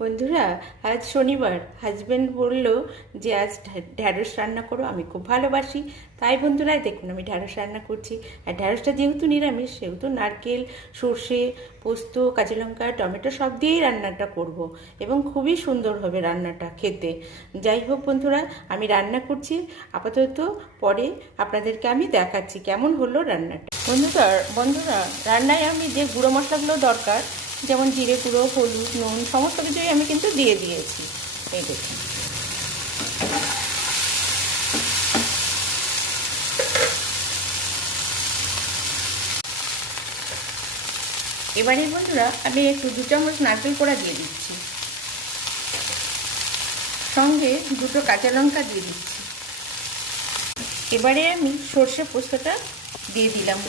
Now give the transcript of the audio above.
বন্ধুরা, আজ শনিবার। হাজবেন্ড বলল যে আজ ঢ্যাঁড়স রান্না করো। আমি খুব ভালোবাসি, তাই বন্ধুরা দেখুন আমি ঢ্যাঁড়স রান্না করছি। আর ঢ্যাঁড়সটা যেহেতু নিরামিষ, সেহেতু নারকেল, সর্ষে, পোস্ত, কাঁচা লঙ্কা, টমেটো সব দিয়েই রান্নাটা করব এবং খুবই সুন্দর হবে রান্নাটা খেতে। যাই হোক বন্ধুরা, আমি রান্না করছি আপাতত, পরে আপনাদেরকে আমি দেখাচ্ছি কেমন হলো রান্নাটা। বন্ধুরা রান্নায় আমি যে গুঁড়ো মশলাগুলো দরকার, যেমন জিরে গুঁড়ো, হলুদ, নুন, সমস্ত কিছুই আমি কিন্তু দিয়ে দিয়েছি। এই দেখুন, এবারে বন্ধুরা আমি একটু 2 চামচ নারকেল কোড়া দিয়ে দিচ্ছি, সঙ্গে 2টো কাঁচা লঙ্কা দিয়ে দিচ্ছি। এবারে আমি সর্ষে পোস্তটা দিয়ে দিলাম।